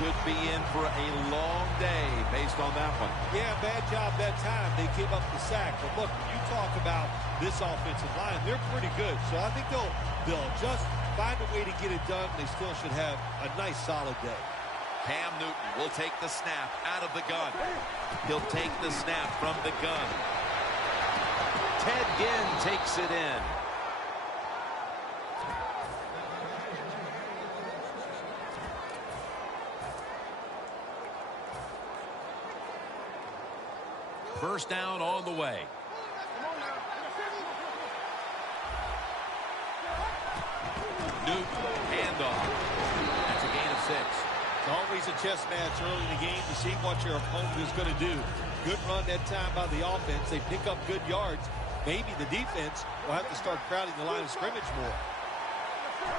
could be in for a long day based on that one. Yeah, bad job that time. They gave up the sack. But look, when you talk about this offensive line, they're pretty good. So I think they'll just find a way to get it done. They still should have a nice, solid day. Cam Newton will take the snap out of the gun. He'll take the snap from the gun. Ted Ginn takes it in. First down on the way. Newton, handoff. That's a gain of 6. It's always a chess match early in the game to see what your opponent is going to do. Good run that time by the offense. They pick up good yards. Maybe the defense will have to start crowding the line of scrimmage more.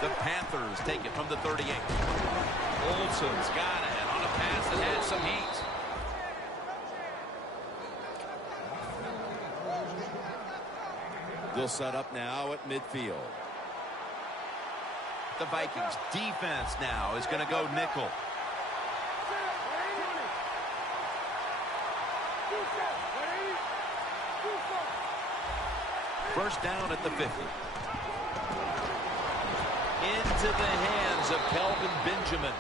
The Panthers take it from the 38. Olsen's got it on a pass that had some heat. They'll set up now at midfield. The Vikings defense now is going to go nickel. First down at the 50. Into the hands of Kelvin Benjamin.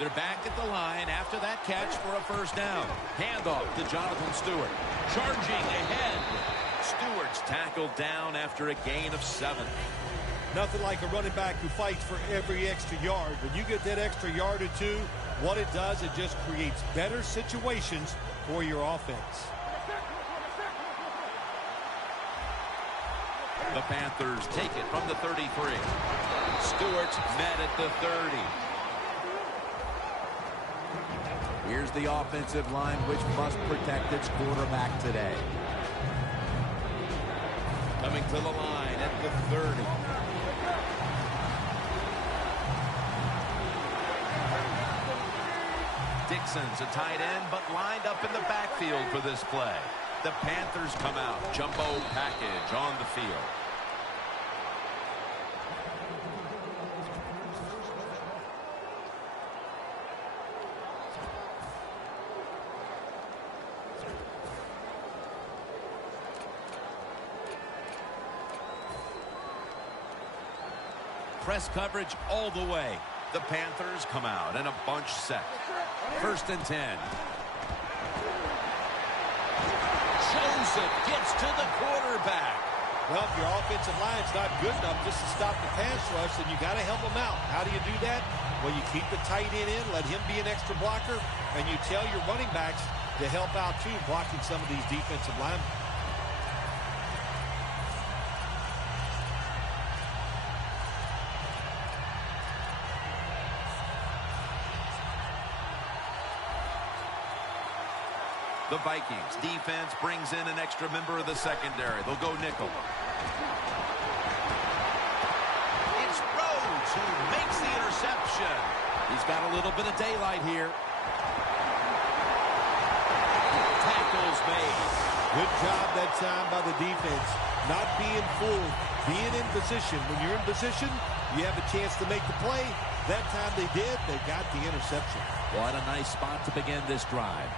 They're back at the line after that catch for a first down. Handoff to Jonathan Stewart. Charging ahead. Stewart's tackled down after a gain of 7. Nothing like a running back who fights for every extra yard. When you get that extra yard or two, what it does, it just creates better situations for your offense. The Panthers take it from the 33. Stewart's met at the 30. Here's the offensive line, which must protect its quarterback today. Coming to the line at the 30. Dixon's a tight end, but lined up in the backfield for this play. The Panthers come out. Jumbo package on the field. Press coverage all the way. The Panthers come out in a bunch set. First and 10. Joseph gets to the quarterback. Well, if your offensive line's not good enough just to stop the pass rush, then you got to help them out. How do you do that? Well, you keep the tight end in, let him be an extra blocker, and you tell your running backs to help out too, blocking some of these defensive linemen. The Vikings defense brings in an extra member of the secondary. They'll go nickel. It's Rhodes who makes the interception. He's got a little bit of daylight here. Tackles made. Good job that time by the defense. Not being fooled, being in position. When you're in position, you have a chance to make the play. That time they did. They got the interception. What a nice spot to begin this drive.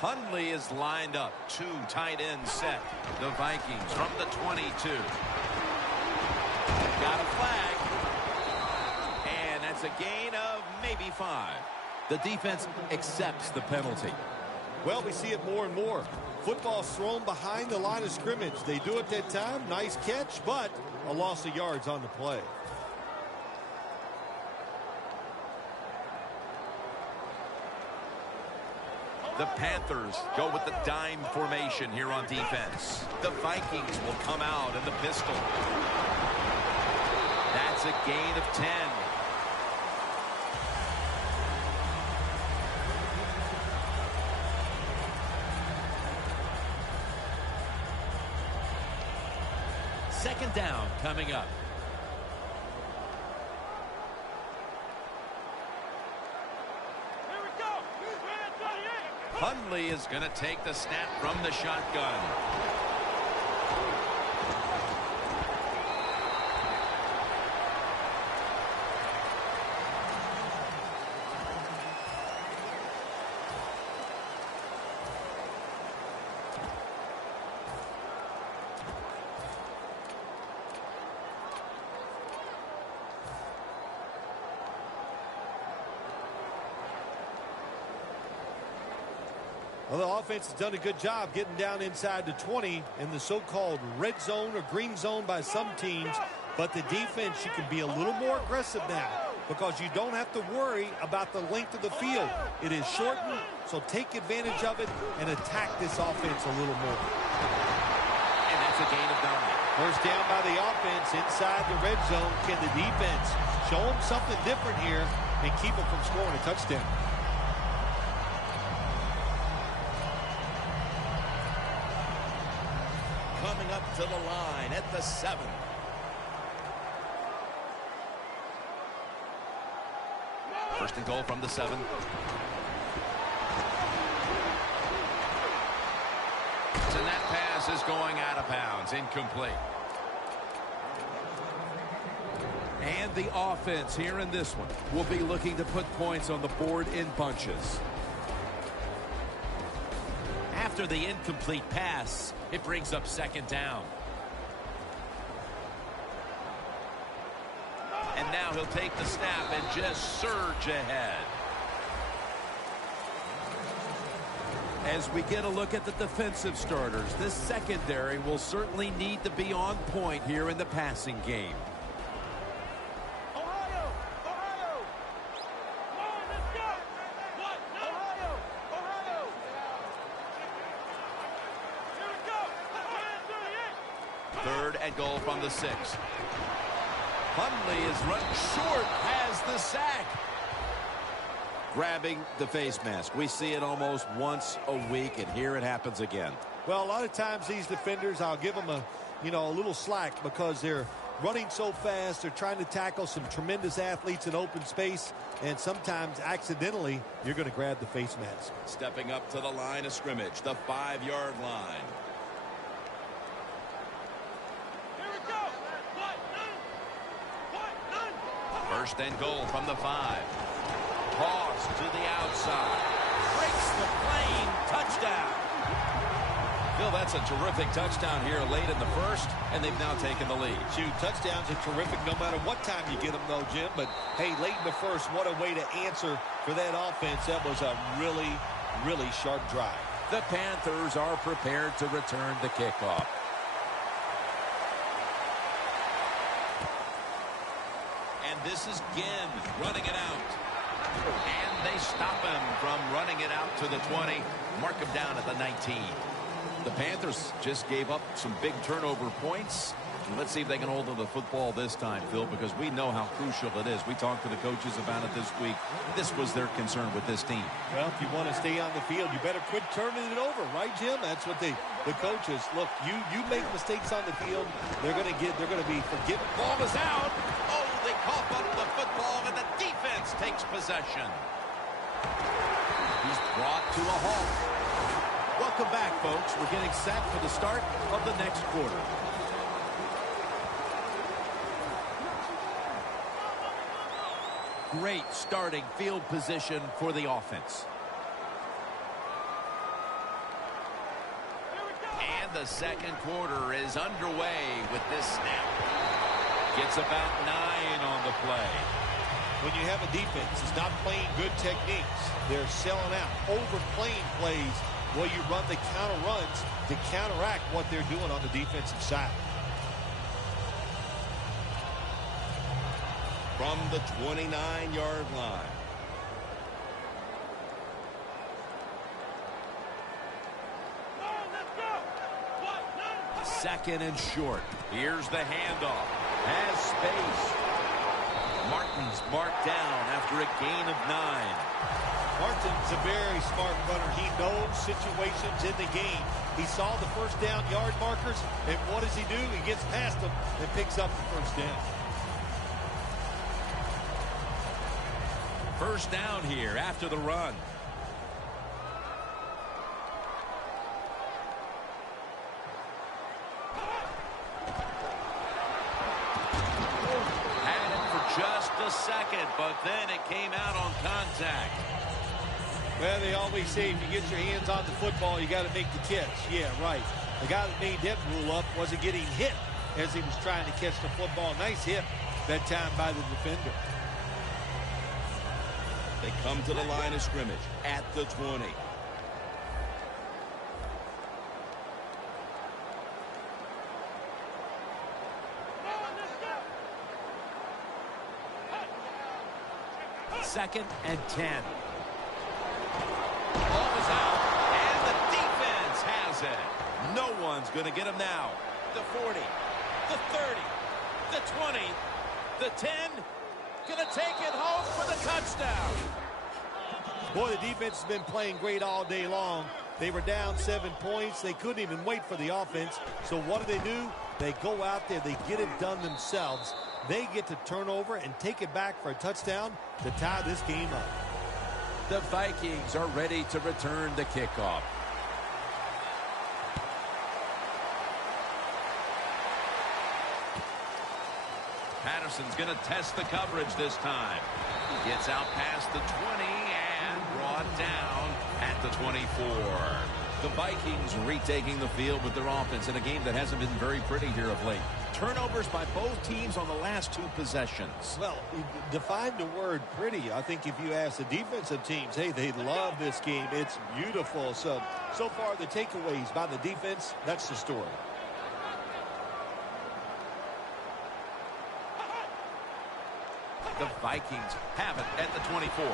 Hundley is lined up. 2 tight ends set. The Vikings from the 22. Got a flag. And that's a gain of maybe 5. The defense accepts the penalty. Well, we see it more and more. Football's thrown behind the line of scrimmage. They do it that time. Nice catch, but a loss of yards on the play. The Panthers go with the dime formation here on defense. The Vikings will come out in the pistol. That's a gain of 10. Second down coming up. Hundley is going to take the snap from the shotgun. Well, the offense has done a good job getting down inside the 20 in the so-called red zone or green zone by some teams. But the defense, you can be a little more aggressive now because you don't have to worry about the length of the field. It is shortened, so take advantage of it and attack this offense a little more. And that's a gain of 9. First down by the offense inside the red zone. Can the defense show them something different here and keep them from scoring a touchdown? Coming up to the line at the 7. First and goal from the 7. And that pass is going out of bounds. Incomplete. And the offense here in this one will be looking to put points on the board in bunches. After the incomplete pass, it brings up second down. And now he'll take the snap and just surge ahead. As we get a look at the defensive starters, this secondary will certainly need to be on point here in the passing game. Third and goal from the 6. Hundley is run short, has the sack. Grabbing the face mask. We see it almost once a week, and here it happens again. Well, a lot of times these defenders, I'll give them a little slack because they're running so fast. They're trying to tackle some tremendous athletes in open space, and sometimes accidentally you're going to grab the face mask. Stepping up to the line of scrimmage, the 5-yard line. First and goal from the 5. Toss to the outside. Breaks the plane. Touchdown. Phil, that's a terrific touchdown here late in the first, and they've now taken the lead. Shoot, touchdowns are terrific no matter what time you get them, though, Jim. But, hey, late in the first, what a way to answer for that offense. That was a really, really sharp drive. The Panthers are prepared to return the kickoff. And this is Ginn running it out. And they stop him from running it out to the 20. Mark him down at the 19. The Panthers just gave up some big turnover points. Let's see if they can hold on to the football this time, Phil, because we know how crucial it is. We talked to the coaches about it this week. This was their concern with this team. Well, if you want to stay on the field, you better quit turning it over, right, Jim? That's what the coaches, look, you make mistakes on the field, they're going to be forgiven. Ball is out. Oh, they cough up the football, and the defense takes possession. He's brought to a halt. Welcome back, folks. We're getting set for the start of the next quarter. Great starting field position for the offense. And the second quarter is underway with this snap. Gets about 9 on the play. When you have a defense that's not playing good techniques, they're selling out, overplaying plays while you run the counter runs to counteract what they're doing on the defensive side. From the 29-yard line. Second and short. Here's the handoff. Has space. Martin's marked down after a gain of 9. Martin's a very smart runner. He knows situations in the game. He saw the first down yard markers, and what does he do? He gets past them and picks up the first down. First down here after the run. Had it for just a second, but then it came out on contact. Well, they always say if you get your hands on the football, you got to make the catch. Yeah, right. The guy that made that rule up wasn't getting hit as he was trying to catch the football. Nice hit that time by the defender. They come to the line of scrimmage at the 20. Second and 10. Ball is out, and the defense has it. No one's going to get him now. The 40, the 30, the 20, the 10. Going to take it home for the touchdown. Boy, the defense has been playing great all day long. They were down 7 points. They couldn't even wait for the offense. So what do? They go out there. They get it done themselves. They get to turn over and take it back for a touchdown to tie this game up. The Vikings are ready to return the kickoff. Patterson's going to test the coverage this time. Gets out past the 20 and brought down at the 24. The Vikings retaking the field with their offense in a game that hasn't been very pretty here of late. Turnovers by both teams on the last 2 possessions. Well, define the word pretty. I think if you ask the defensive teams, hey, they love this game. It's beautiful. So far the takeaways by the defense, that's the story. The Vikings have it at the 24.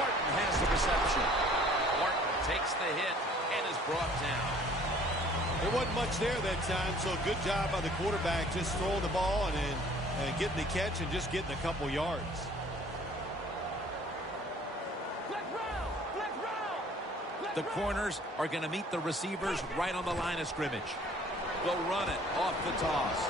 Martin has the reception. Martin takes the hit and is brought down. There wasn't much there that time, so good job by the quarterback just throwing the ball and getting the catch and just getting a couple yards. The corners are going to meet the receivers right on the line of scrimmage. They'll run it off the toss.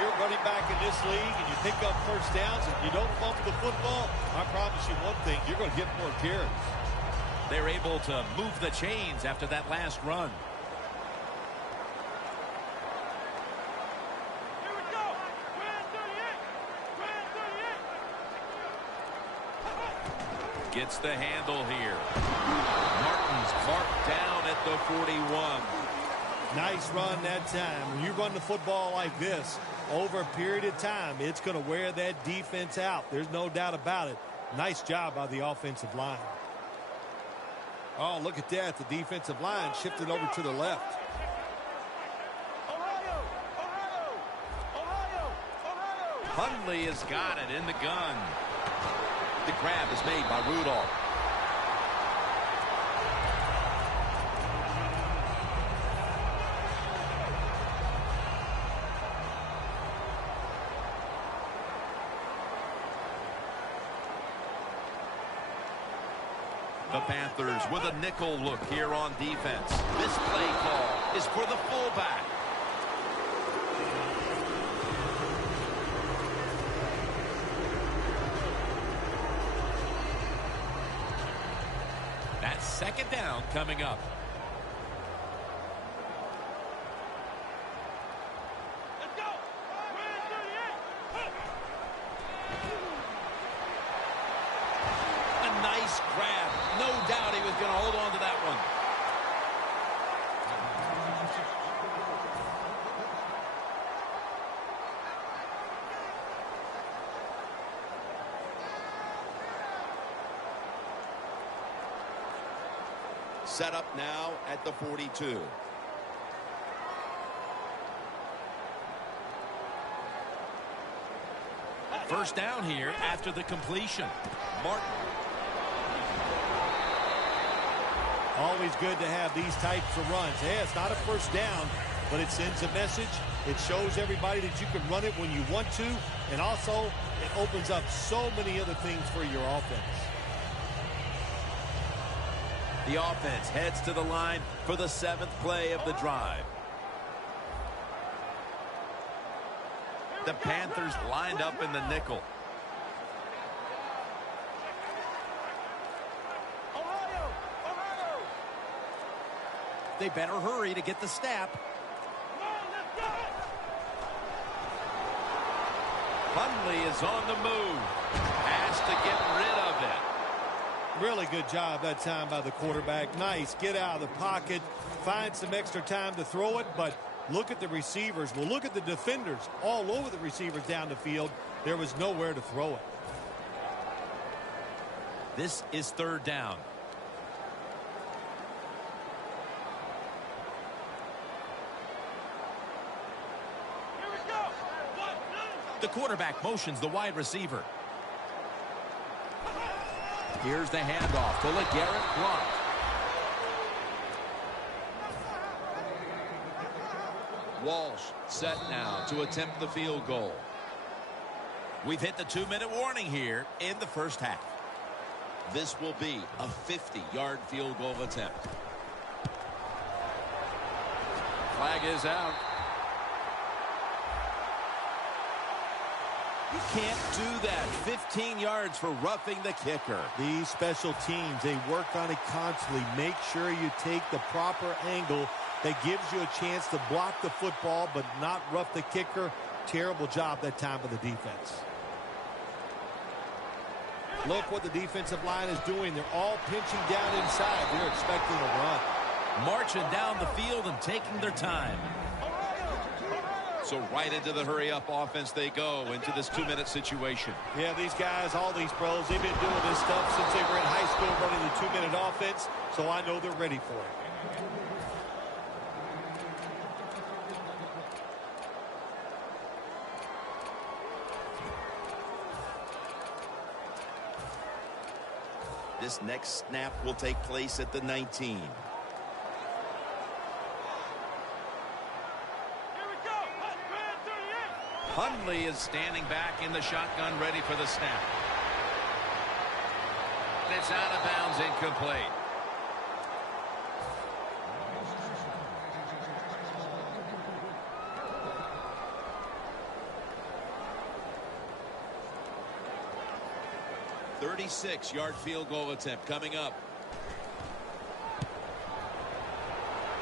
You're running back in this league and you pick up first downs and you don't bump the football, I promise you one thing, you're going to get more carries. They're able to move the chains after that last run. Here we go. Gets the handle here. Martin's marked down at the 41. Nice run that time. When you run the football like this over a period of time, it's going to wear that defense out. There's no doubt about it. Nice job by the offensive line. Oh, look at that. The defensive line shifted over to the left. Hundley has got it in the gun. The grab is made by Rudolph. The Panthers with a nickel look here on defense. This play call is for the fullback. That's second down coming up. Let's go. A nice grab. No doubt he was going to hold on to that one. Set up now at the 42. First down here after the completion. Martin. Always good to have these types of runs. Hey, it's not a first down, but it sends a message. It shows everybody that you can run it when you want to, and also it opens up so many other things for your offense. The offense heads to the line for the 7th play of the drive. The Panthers lined up in the nickel. They better hurry to get the snap. Hundley is on the move. Has to get rid of it. Really good job that time by the quarterback. Nice. Get out of the pocket. Find some extra time to throw it, but look at the receivers. Well, look at the defenders all over the receivers down the field. There was nowhere to throw it. This is 3rd down. The quarterback motions the wide receiver. Here's the handoff to LeGarrette Blount. Walsh set now to attempt the field goal. We've hit the 2-minute warning here in the first half. This will be a 50-yard field goal attempt. Flag is out. You can't do that. 15 yards for roughing the kicker. These special teams, they work on it constantly. Make sure you take the proper angle that gives you a chance to block the football but not rough the kicker. Terrible job that time by the defense. Look what the defensive line is doing. They're all pinching down inside. They're expecting a run. Marching down the field and taking their time. So right into the hurry-up offense they go into this 2-minute situation. Yeah, these guys, all these pros, they've been doing this stuff since they were in high school running the 2-minute offense, so I know they're ready for it. This next snap will take place at the 19. Hundley is standing back in the shotgun, ready for the snap. It's out of bounds, incomplete. "36-yard field goal attempt coming up.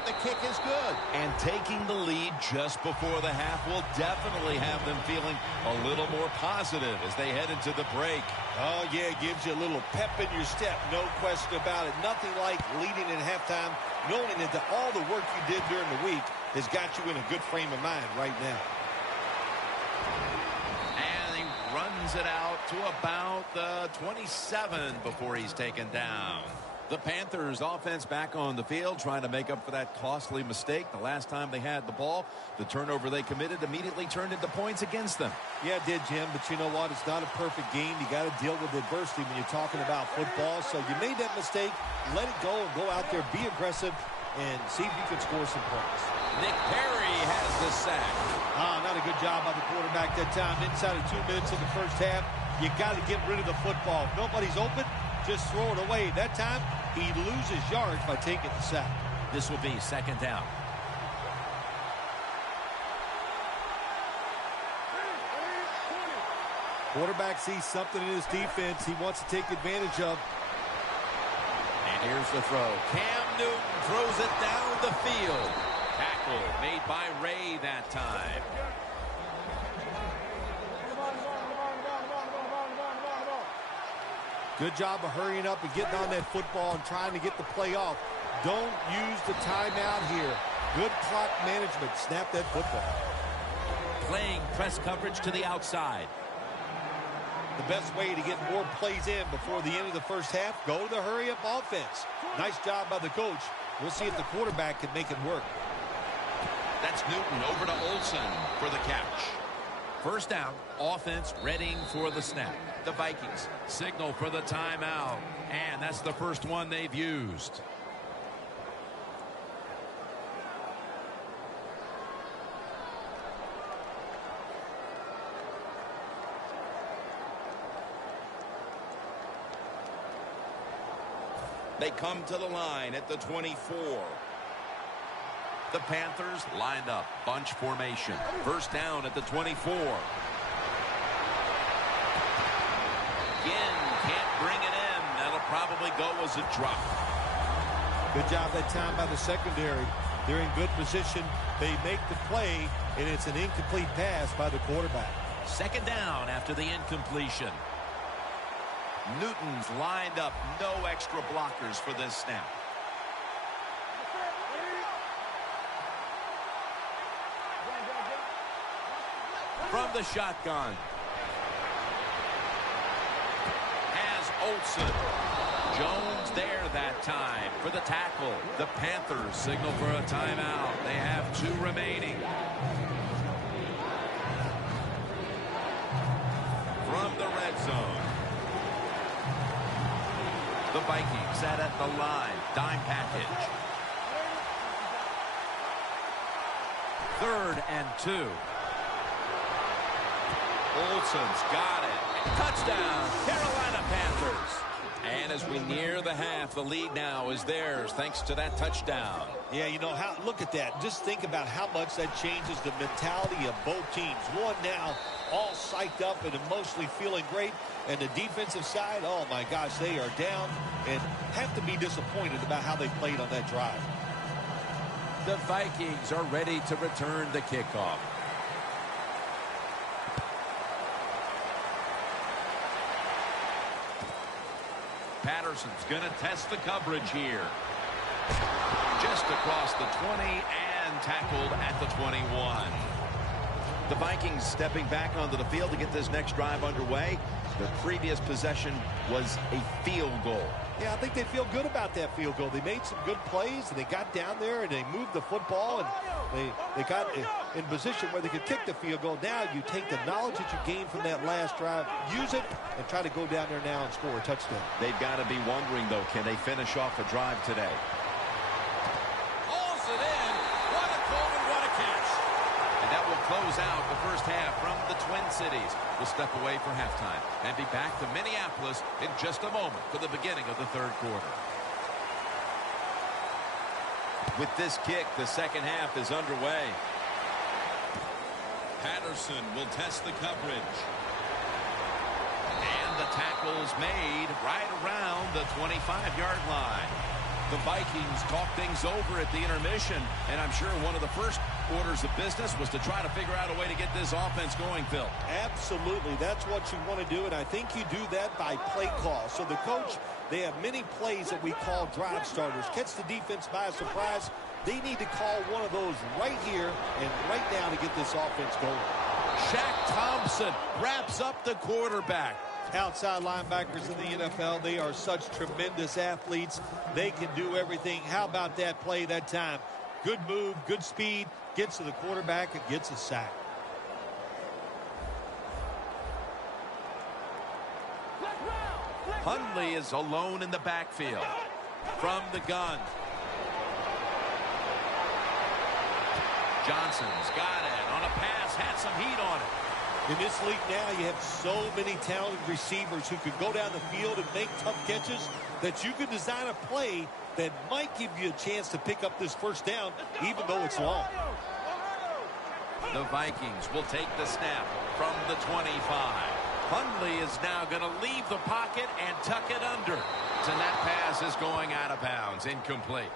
The kick is good. And taking the lead just before the half will definitely have them feeling a little more positive as they head into the break. Oh, yeah, it gives you a little pep in your step, no question about it. Nothing like leading in halftime, knowing that all the work you did during the week has got you in a good frame of mind right now. And he runs it out to about the 27 before he's taken down. The Panthers offense back on the field trying to make up for that costly mistake. The last time they had the ball, the turnover they committed immediately turned into points against them. Yeah, it did, Jim, but you know what? It's not a perfect game. You got to deal with adversity when you're talking about football. So you made that mistake, let it go and go out there, be aggressive, and see if you can score some points. Nick Perry has the sack. Not a good job by the quarterback that time. Inside of 2 minutes of the first half, you got to get rid of the football. If nobody's open, just throw it away. That time, he loses yards by taking the sack. This will be 2nd down. Quarterback sees something in his defense he wants to take advantage of. And here's the throw. Cam Newton throws it down the field. Tackle made by Ray that time. Good job of hurrying up and getting on that football and trying to get the play off. Don't use the timeout here. Good clock management. Snap that football. Playing press coverage to the outside. The best way to get more plays in before the end of the first half, go to the hurry-up offense. Nice job by the coach. We'll see if the quarterback can make it work. That's Newton over to Olsen for the catch. First down, offense readying for the snap. The Vikings signal for the timeout, and that's the first one they've used. They come to the line at the 24. The Panthers lined up, bunch formation. First down at the 24. Again, can't bring it in. That'll probably go as a drop. Good job that time by the secondary. They're in good position. They make the play, and it's an incomplete pass by the quarterback. Second down after the incompletion. Newton's lined up. No extra blockers for this snap. From the shotgun. Has Olsen. Jones there that time for the tackle. The Panthers signal for a timeout. They have 2 remaining. From the red zone. The Vikings set at the line. Dime package. 3rd and 2. Olsen's got it. Touchdown, Carolina Panthers. And as we near the half, the lead now is theirs thanks to that touchdown. Yeah, you know, look at that. Just think about how much that changes the mentality of both teams. One now all psyched up and emotionally feeling great. And the defensive side, oh my gosh, they are down and have to be disappointed about how they played on that drive. The Vikings are ready to return the kickoff. Patterson's going to test the coverage here. Just across the 20 and tackled at the 21. The Vikings stepping back onto the field to get this next drive underway. The previous possession was a field goal. Yeah, I think they feel good about that field goal. They made some good plays, and they got down there, and they moved the football, and they got in position where they could kick the field goal. Now you take the knowledge that you gained from that last drive, use it, and try to go down there now and score a touchdown. They've got to be wondering, though, can they finish off a drive today? Hauls it in. What a goal and what a catch. And that will close out the first half from the Twin Cities. We'll step away for halftime and be back to Minneapolis in just a moment for the beginning of the 3rd quarter. With this kick, the second half is underway. Patterson will test the coverage. And the tackle's made right around the 25-yard line. The Vikings talk things over at the intermission, and I'm sure one of the first orders of business was to try to figure out a way to get this offense going, Phil. Absolutely. That's what you want to do, and I think you do that by play call. So the coach, they have many plays that we call drive starters. Catch the defense by surprise. They need to call one of those right here and right now to get this offense going. Shaq Thompson wraps up the quarterback. Outside linebackers in the NFL, they are such tremendous athletes. They can do everything. How about that play that time? Good move, good speed, gets to the quarterback and gets a sack. Hundley is alone in the backfield. From the gun. Johnson's got it on a pass, had some heat on it. In this league now, you have so many talented receivers who can go down the field and make tough catches that you can design a play that might give you a chance to pick up this first down, even though it's long. The Vikings will take the snap from the 25. Hundley is now going to leave the pocket and tuck it under. And that pass is going out of bounds, incomplete.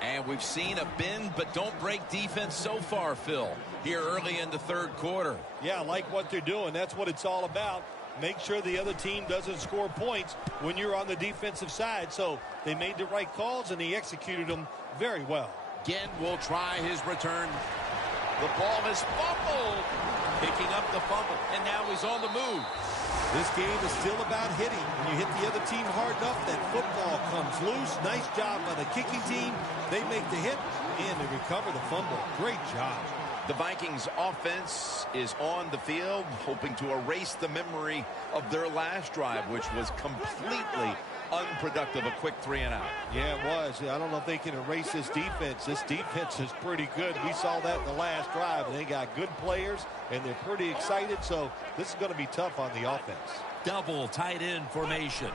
And we've seen a bend but don't break defense so far, Phil, here early in the 3rd quarter. Yeah, I like what they're doing. That's what it's all about. Make sure the other team doesn't score points when you're on the defensive side. So they made the right calls and they executed them very well. Again will try his return. The ball is fumbled. Picking up the fumble, and now he's on the move. This game is still about hitting. When you hit the other team hard enough, that football comes loose. Nice job by the kicking team. They make the hit, and they recover the fumble. Great job. The Vikings offense is on the field, hoping to erase the memory of their last drive, which was completely unproductive, a quick 3 and out. Yeah, it was. I don't know if they can erase this defense. This defense is pretty good. We saw that in the last drive, and they got good players, and they're pretty excited, so this is going to be tough on the offense. Double tight end formation.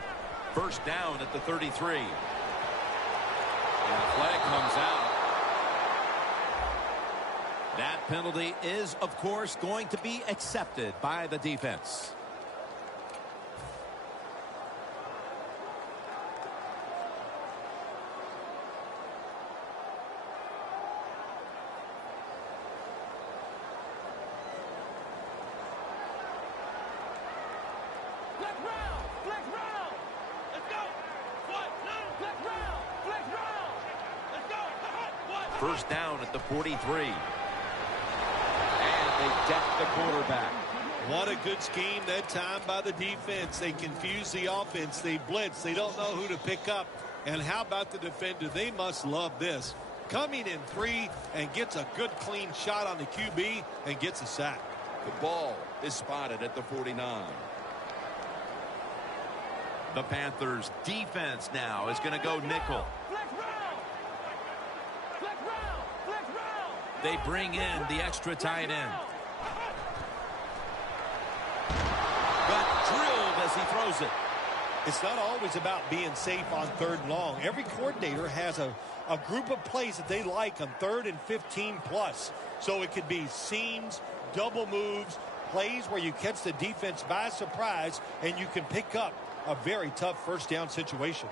First down at the 33. And the flag comes out. That penalty is, of course, going to be accepted by the defense. First down at the 43. And they deck the quarterback. What a good scheme that time by the defense. They confuse the offense. They blitz. They don't know who to pick up. And how about the defender? They must love this. Coming in 3 and gets a good clean shot on the QB and gets a sack. The ball is spotted at the 49. The Panthers defense now is going to go nickel. They bring in the extra tight end. Got drilled as he throws it. It's not always about being safe on 3rd and long. Every coordinator has a group of plays that they like on 3rd and 15 plus. So it could be seams, double moves, plays where you catch the defense by surprise and you can pick up a very tough first down situation.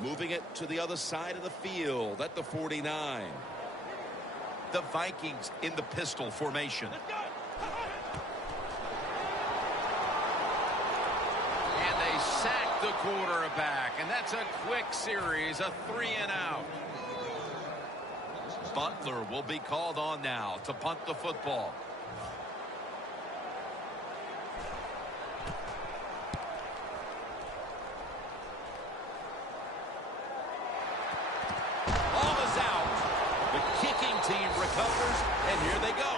Moving it to the other side of the field at the 49. The Vikings in the pistol formation. And they sack the quarterback. And that's a quick series, a 3 and out. Butler will be called on now to punt the football. Recovers, and here they go.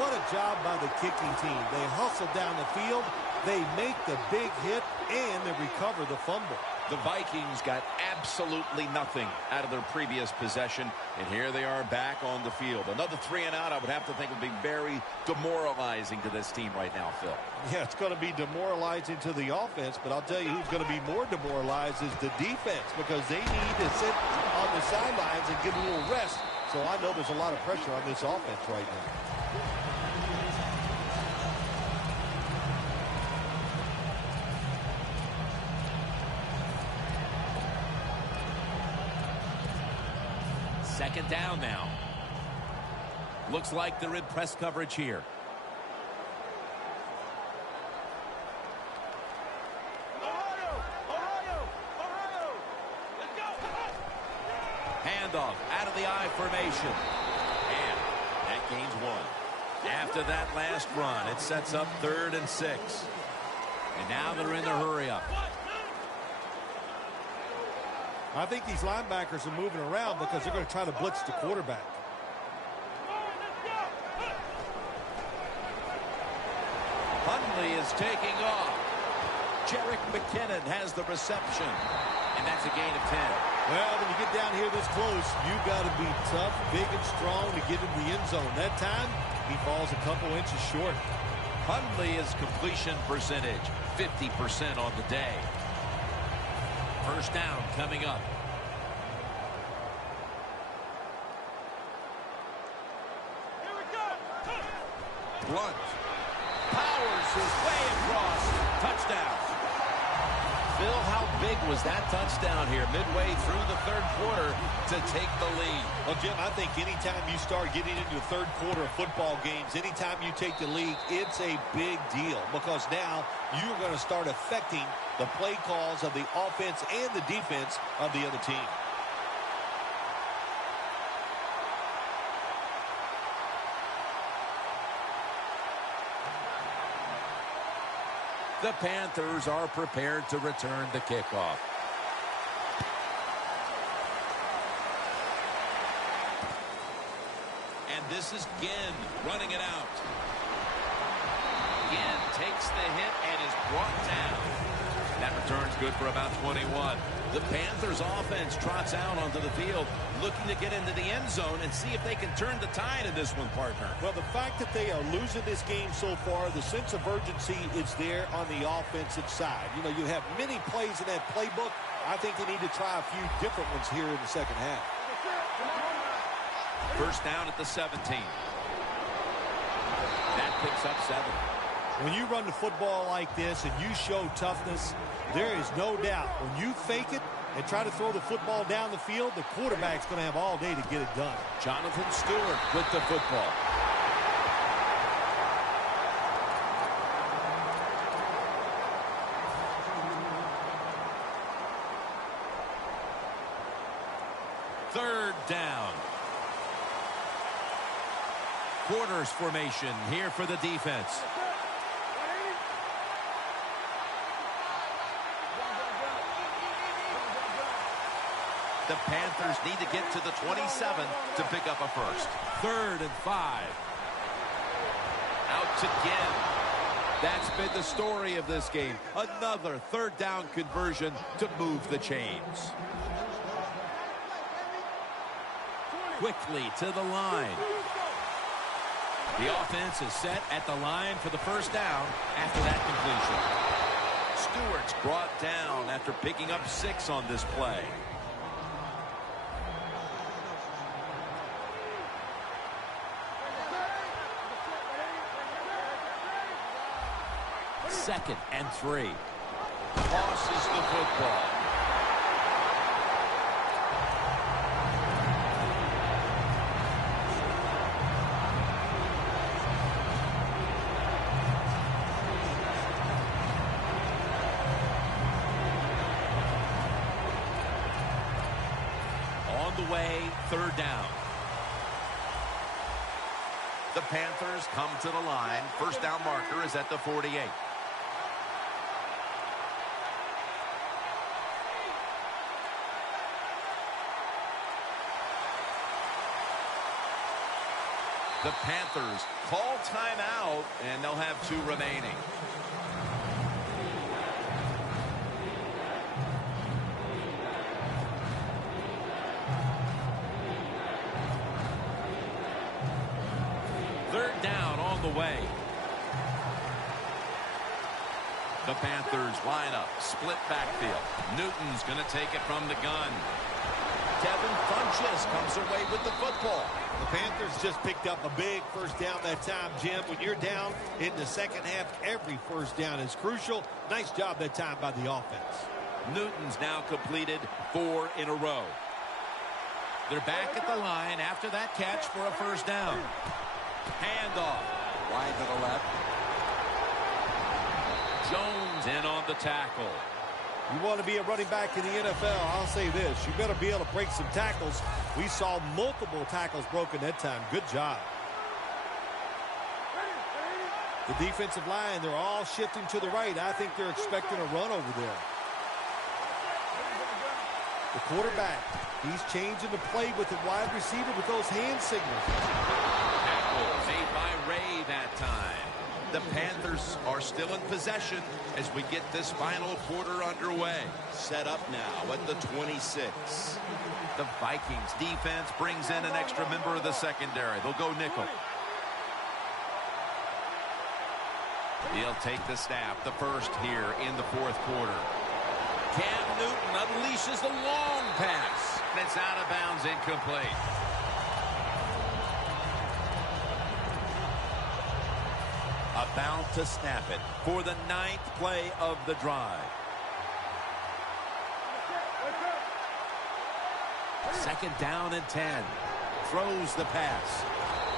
What a job by the kicking team. They hustle down the field, they make the big hit, and they recover the fumble. The Vikings got absolutely nothing out of their previous possession, and here they are back on the field. Another 3 and out, I would have to think, would be very demoralizing to this team right now, Phil. Yeah, it's going to be demoralizing to the offense, but I'll tell you who's going to be more demoralized is the defense because they need to sit on the sidelines and get a little rest. So I know there's a lot of pressure on this offense right now. Second down now. Looks like they're in press coverage here. Handoff out of the I formation. And that gains 1. After that last run, it sets up 3rd and 6. And now they're in the hurry up. I think these linebackers are moving around because they're going to try to blitz the quarterback. Hundley is taking off. Jerick McKinnon has the reception. And that's a gain of 10. Well, when you get down here this close, you got to be tough, big, and strong to get in the end zone. That time, he falls a couple inches short. Hundley is completion percentage, 50% on the day. First down coming up. Here we go. Blunt powers his way across. Touchdown. Phil, how big was that touchdown here midway through the third quarter to take the lead? Well, Jim, I think anytime you start getting into the third quarter of football games, anytime you take the lead, it's a big deal because now you're going to start affecting the play calls of the offense and the defense of the other team. The Panthers are prepared to return the kickoff. And this is Ginn running it out. Ginn takes the hit and is brought down. That return's good for about 21. The Panthers offense trots out onto the field, looking to get into the end zone and see if they can turn the tide in this one, partner. Well, the fact that they are losing this game so far, the sense of urgency is there on the offensive side. You know, you have many plays in that playbook. I think they need to try a few different ones here in the second half. First down at the 17. That picks up 7. When you run the football like this and you show toughness, there is no doubt when you fake it and try to throw the football down the field, the quarterback's going to have all day to get it done. Jonathan Stewart with the football. Third down. Quarters formation here for the defense. The Panthers need to get to the 27 to pick up a first. 3rd and 5. Out to Ginn. That's been the story of this game. Another third down conversion to move the chains. Quickly to the line. The offense is set at the line for the first down after that completion. Stewart's brought down after picking up 6 on this play. Second and 3. Tosses the football. On the way, 3rd down. The Panthers come to the line. First down marker is at the 48. The Panthers call timeout, and they'll have 2 remaining. Third down on the way. The Panthers line up, split backfield. Newton's going to take it from the gun. Devin Funchess comes away with the football. The Panthers just picked up a big first down that time, Jim. When you're down in the second half, every first down is crucial. Nice job that time by the offense. Newton's now completed 4 in a row. They're back at the line after that catch for a first down. Handoff. Wide to the left. Jones in on the tackle. You want to be a running back in the NFL, I'll say this. You better be able to break some tackles. We saw multiple tackles broken that time. Good job. The defensive line, they're all shifting to the right. I think they're expecting a run over there. The quarterback, he's changing the play with the wide receiver with those hand signals. Tackle made by Ray that time. The Panthers are still in possession as we get this final quarter underway. Set up now at the 26. The Vikings defense brings in an extra member of the secondary. They'll go nickel. He'll take the snap, the first here in the 4th quarter. Cam Newton unleashes the long pass. And it's out of bounds, incomplete. About to snap it for the 9th play of the drive. Second down and 10. Throws the pass.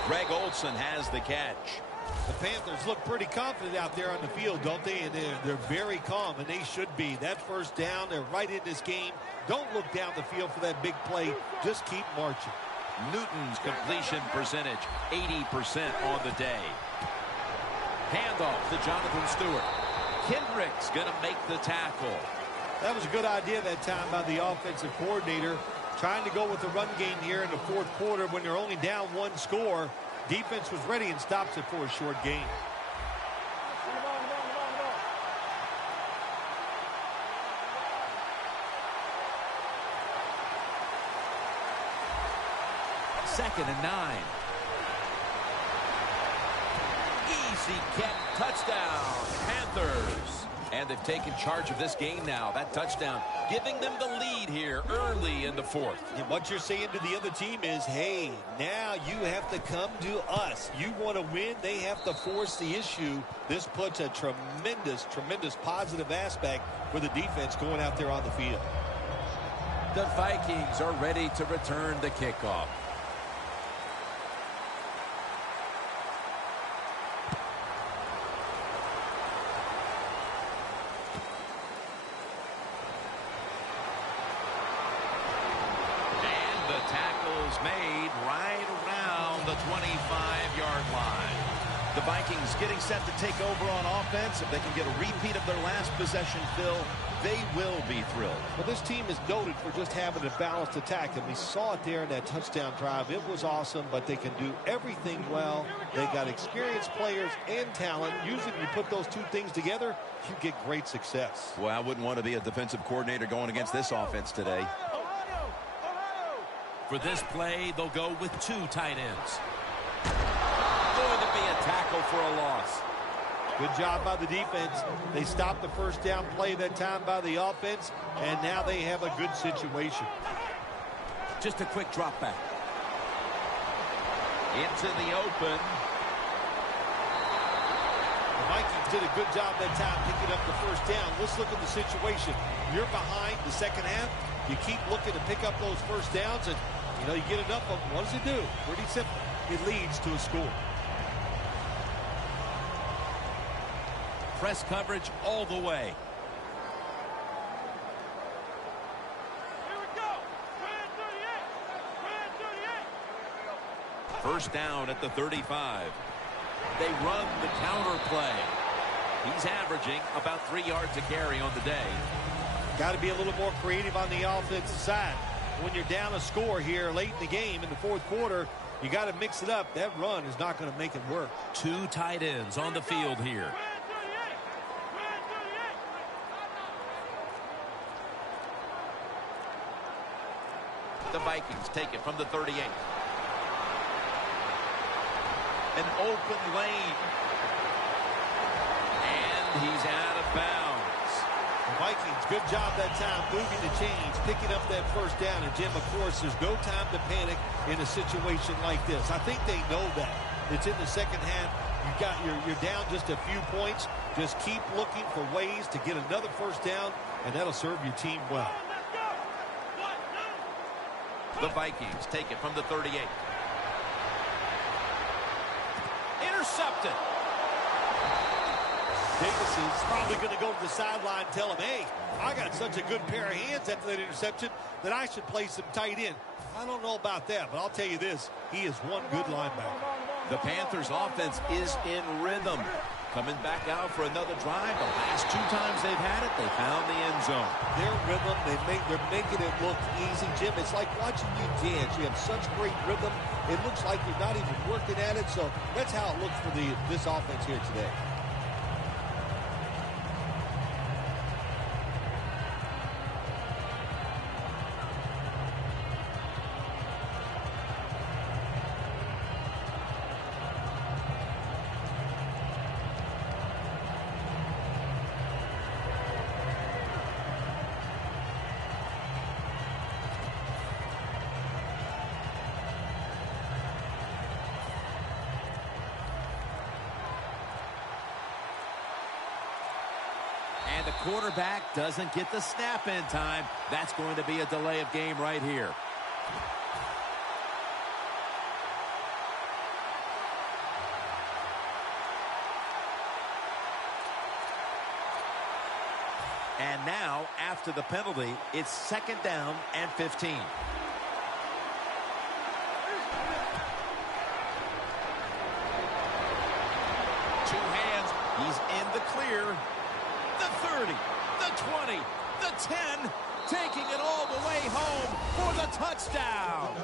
Greg Olsen has the catch. The Panthers look pretty confident out there on the field, don't they? And they're very calm, and they should be. That first down, they're right in this game. Don't look down the field for that big play. Just keep marching. Newton's completion percentage, 80% on the day. Handoff to Jonathan Stewart. Kendrick's going to make the tackle. That was a good idea that time by the offensive coordinator. Trying to go with the run game here in the fourth quarter when they're only down one score. Defense was ready and stops it for a short gain. Second and 9. Easy catch, touchdown, Panthers. And they've taken charge of this game now. That touchdown giving them the lead here early in the fourth. And what you're saying to the other team is, hey, now you have to come to us. You want to win, they have to force the issue. This puts a tremendous, tremendous positive aspect for the defense going out there on the field. The Vikings are ready to return the kickoff. Made right around the 25-yard line. The Vikings getting set to take over on offense. If they can get a repeat of their last possession, Phil, they will be thrilled. Well, this team is noted for just having a balanced attack, and we saw it there in that touchdown drive. It was awesome, but they can do everything well. They got experienced players and talent. Usually when you put those two things together, you get great success. Well, I wouldn't want to be a defensive coordinator going against this offense today. For this play, they'll go with two tight ends. Going to be a tackle for a loss. Good job by the defense. They stopped the first down play that time by the offense, and now they have a good situation. Just a quick drop back. Into the open. The Vikings did a good job that time picking up the first down. Let's look at the situation. You're behind the second half. You keep looking to pick up those first downs, and you know, you get enough of them. What does it do? Pretty simple. It leads to a score. Press coverage all the way. Here we go. First down at the 35. They run the counter play. He's averaging about 3 yards a carry on the day. Got to be a little more creative on the offensive side. When you're down a score here late in the game in the fourth quarter, you got to mix it up. That run is not going to make it work. Two tight ends on the field here. The Vikings take it from the 38. An open lane. And he's out of bounds. Vikings, good job that time moving the chains, picking up that first down. And, Jim, of course, there's no time to panic in a situation like this. I think they know that. It's in the second half. You're down just a few points. Just keep looking for ways to get another first down, and that'll serve your team well. The Vikings take it from the 38. Intercepted. Davis is probably going to go to the sideline and tell him, hey, I got such a good pair of hands after that interception that I should play some tight end. I don't know about that, but I'll tell you this. He is one good linebacker. The Panthers offense is in rhythm. Coming back out for another drive. The last two times they've had it, they found the end zone. Their rhythm, they're making it look easy, Jim. It's like watching you dance. You have such great rhythm. It looks like you're not even working at it. So that's how it looks for this offense here today. And the quarterback doesn't get the snap in time. That's going to be a delay of game right here. And now, after the penalty, it's 2nd down and 15. Two hands. He's in the clear. The 30, the 20, the 10, taking it all the way home for the touchdown.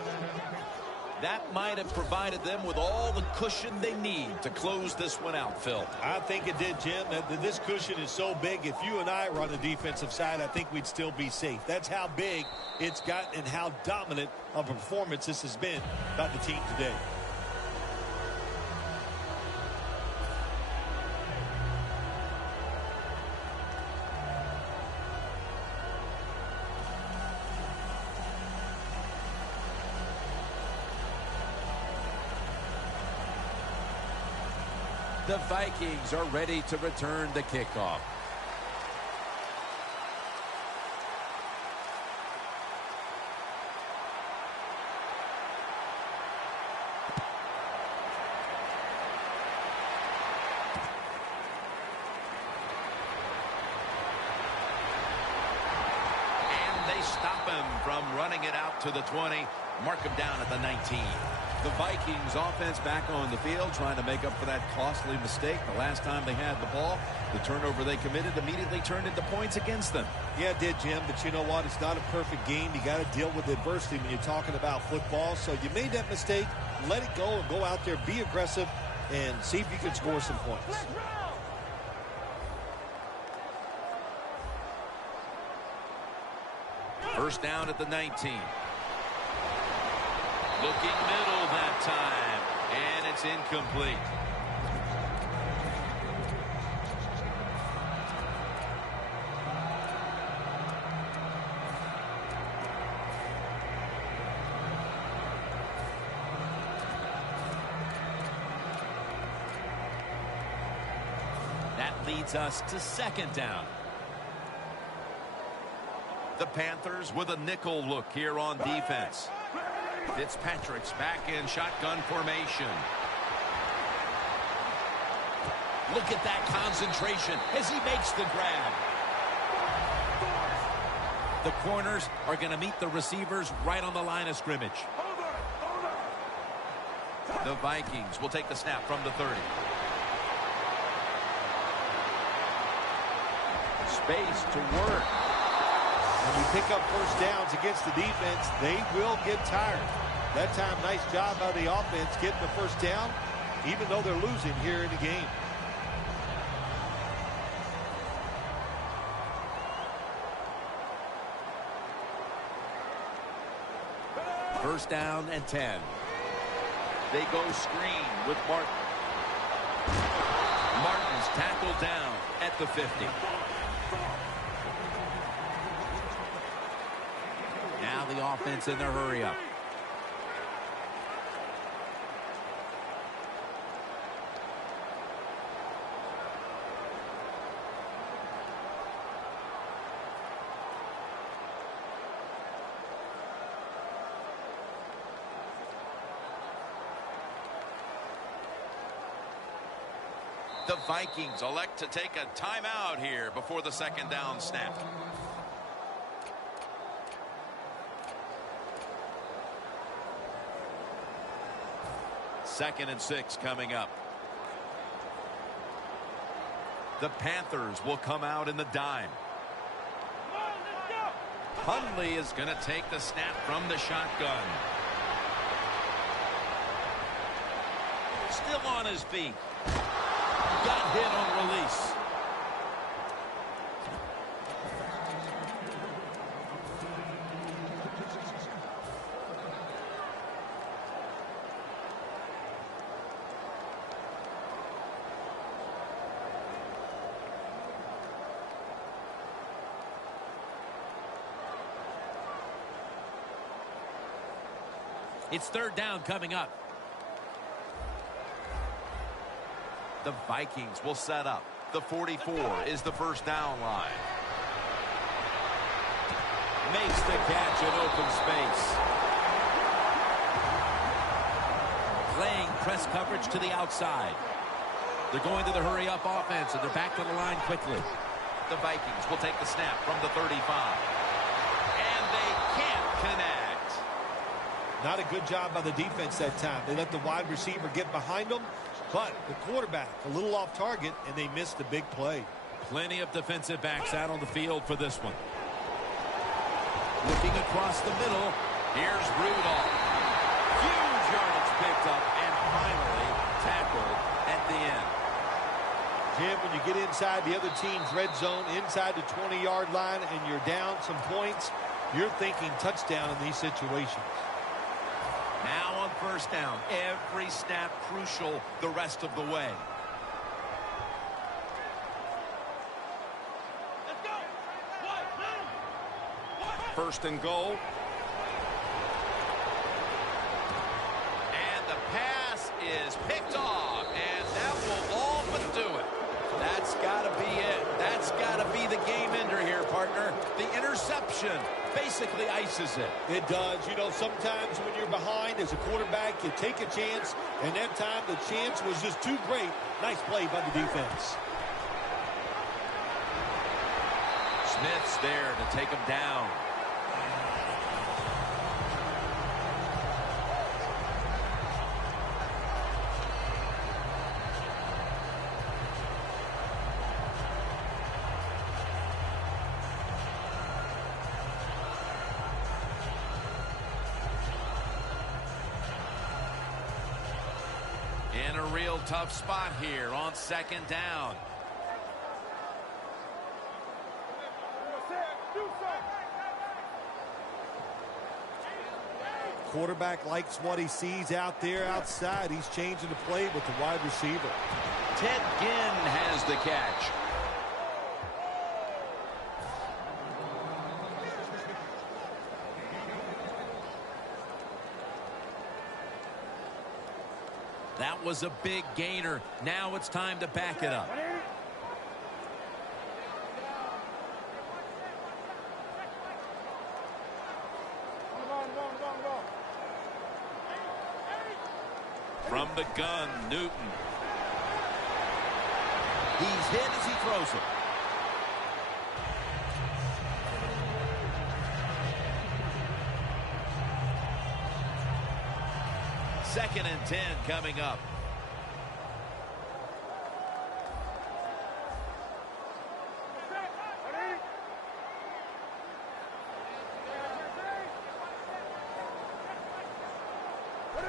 That might have provided them with all the cushion they need to close this one out, Phil. I think it did, Jim. This cushion is so big, if you and I were on the defensive side, I think we'd still be safe. That's how big it's got and how dominant a performance this has been by the team today. The Vikings are ready to return the kickoff. And they stop him from running it out to the 20. Mark him down at the 19. The Vikings offense back on the field trying to make up for that costly mistake. The last time they had the ball, the turnover they committed immediately turned into points against them. Yeah, it did, Jim, but you know what? It's not a perfect game. You got to deal with adversity when you're talking about football. So you made that mistake, let it go, and go out there, be aggressive, and see if you can score some points. First down at the 19. Looking middle that time, and it's incomplete. That leads us to 2nd down. The Panthers with a nickel look here on defense. Fitzpatrick's back in shotgun formation. Look at that concentration as he makes the grab. The corners are going to meet the receivers right on the line of scrimmage. The Vikings will take the snap from the 30. Space to work. When you pick up first downs against the defense, they will get tired. That time, nice job by the offense getting the first down, even though they're losing here in the game. First down and 10. They go screen with Martin. Martin's tackled down at the 50. Now the offense in their hurry up. The Vikings elect to take a timeout here before the 2nd down snap. Second and 6 coming up. The Panthers will come out in the dime. Hundley is going to take the snap from the shotgun. Still on his feet. Got hit on release. It's 3rd down coming up. The Vikings will set up. The 44 is the first down line. Makes the catch in open space. playing press coverage to the outside. They're going to the hurry-up offense, and they're back to the line quickly. The Vikings will take the snap from the 35. And they can't connect. Not a good job by the defense that time. They let the wide receiver get behind them, but the quarterback a little off target, and they missed a big play. Plenty of defensive backs out on the field for this one. Looking across the middle, here's Rudolph. Huge yardage picked up and finally tackled at the end. Jim, when you get inside the other team's red zone, inside the 20-yard line, and you're down some points, you're thinking touchdown in these situations. Now on first down, every snap crucial the rest of the way. Let's go. First and goal. And the pass is picked off, and that will all but do it. That's got to be it. That's got to be the game ender here, partner. The interception basically ices it. It does. You know, sometimes when you're behind as a quarterback, you take a chance, and that time the chance was just too great. Nice play by the defense. Smith's there to take him down. In a real tough spot here on second down. Quarterback likes what he sees out there outside. He's changing the play with the wide receiver. Ted Ginn has the catch. That was a big gainer. Now it's time to back it up. From the gun, Newton. He's hit as he throws it. Second and 10 coming up.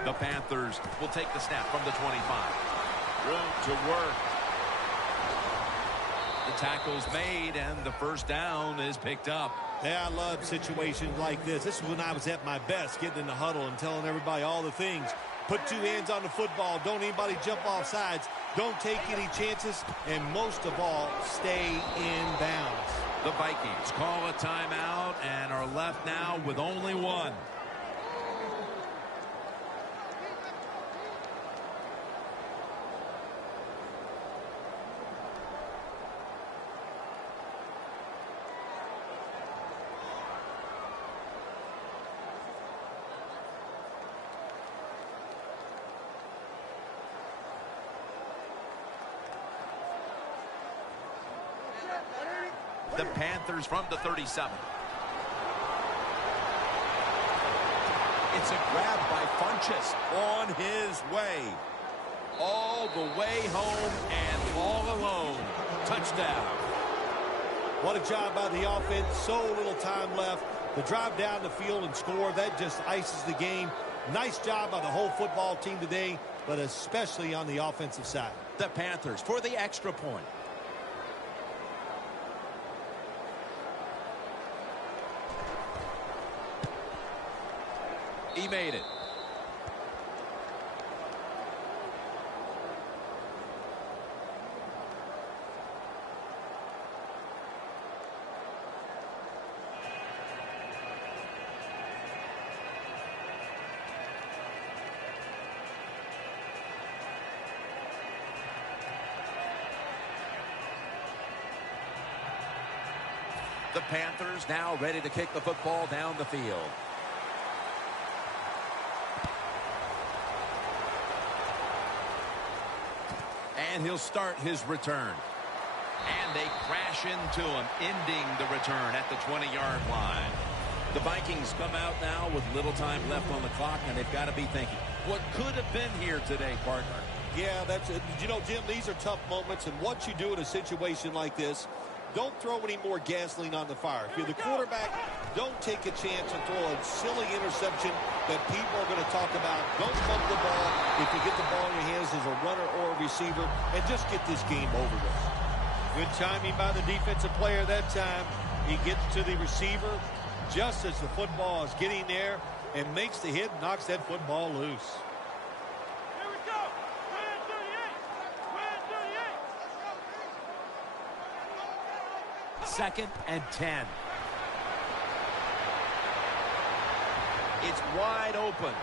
The Panthers will take the snap from the 25. Room to work. The tackle's made, and the first down is picked up. Yeah, I love situations like this. This is when I was at my best, getting in the huddle and telling everybody all the things. Put two hands on the football. Don't anybody jump off sides. Don't take any chances. And most of all, stay in bounds. The Vikings call a timeout and are left now with only one. The Panthers from the 37. It's a grab by Funchess on his way. All the way home and all alone. Touchdown. What a job by the offense. So little time left to drive down the field and score. That just ices the game. Nice job by the whole football team today, but especially on the offensive side. The Panthers for the extra point. He made it. The Panthers now ready to kick the football down the field. And he'll start his return. And they crash into him, ending the return at the 20-yard line. The Vikings come out now with little time left on the clock, and they've got to be thinking, what could have been here today, partner? Yeah, that's it. You know, Jim, these are tough moments, and what you do in a situation like this, don't throw any more gasoline on the fire. If you're the quarterback, don't take a chance and throw a silly interception that people are going to talk about. Don't bump the ball if you get the ball in your hands as a runner or a receiver, and just get this game over with. Good timing by the defensive player that time. He gets to the receiver just as the football is getting there and makes the hit, knocks that football loose. Here we go. Win 38. Win 38. Second and 10. It's wide open.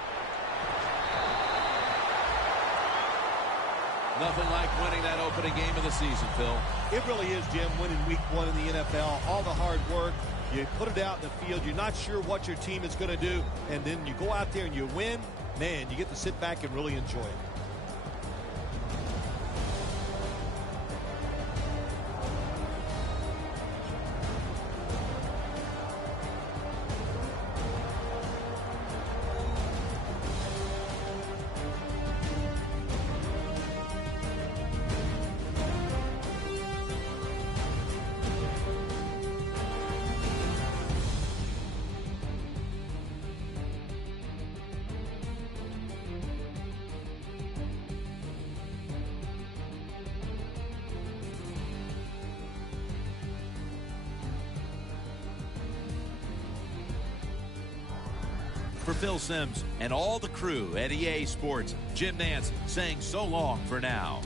Nothing like winning that opening game of the season, Phil. It really is, Jim, winning week 1 in the NFL. All the hard work, you put it out in the field, you're not sure what your team is going to do, and then you go out there and you win. Man, you get to sit back and really enjoy it. For Phil Simms and all the crew at EA Sports, Jim Nance saying so long for now.